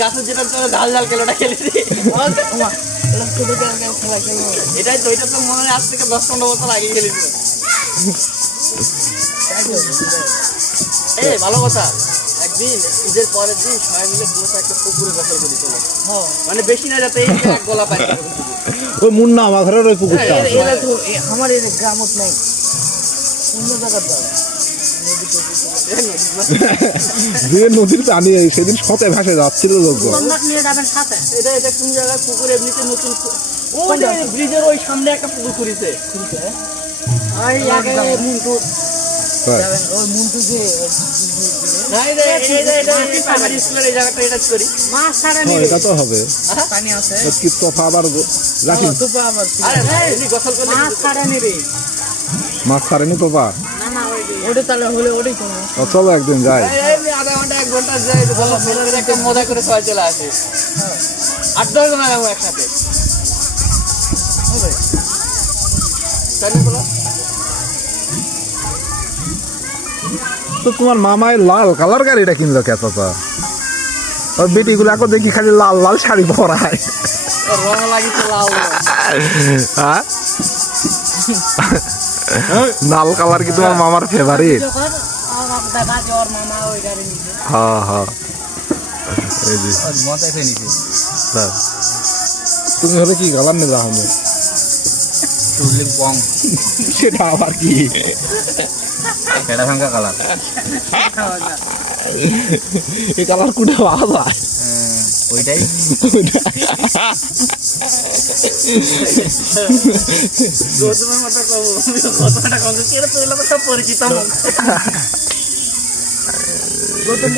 গাছের যেটা ঝাল ঝাল খেলোটা খেলেছি এটাই তো, এটা তো মনে হয় আজ থেকে 10-15 বছর আগে খেলেছি। এই ভালো কথা, একদিন ঈদের পরের দিন সবাই মিলে একটা পুকুরে গোসল করি চলো, মানে বেশি না যাতে এক গলা পাই। ওই মুন্না আমার ঘরের ওই পুকুরটা আমার এই গ্রামত নাই, অন্য জায়গার যে নদীর পানি সেদিন সতে ভাসে যাচ্ছিল লোকজন। এটা এটা কোন জায়গায় পুকুর এমনিতে নতুন, ওই ব্রিজের ওই সামনে একটা পুকুর করেছে। এটা তো হবে মাছ ছাড়েনি তো পা। চলো একদিন যাই, আধা ঘন্টা 1 ঘন্টা যাই, একটা মজা করে সবাই চলে আসে, 8-10 জন যাবো একসাথে। তো তোমার মামায় লাল কালার গাড়িটা কিনলো কে চাচা? ওই বেটিগুলো এখন দেখি খালি লাল লাল শাড়ি পরায়, রং লাগিয়েছে লাল। হ্যাঁ লাল কালার কি তোমার মামার ফেভারিট? হ্যাঁ হ্যাঁ, তুমি হলে কি কালার নেবা? আমি সেটা আবার কি কালার, এই কালার কোনটা পাওয়া যায়? ওইটাই গৌতমের মতো সব পরিচিত। গৌতম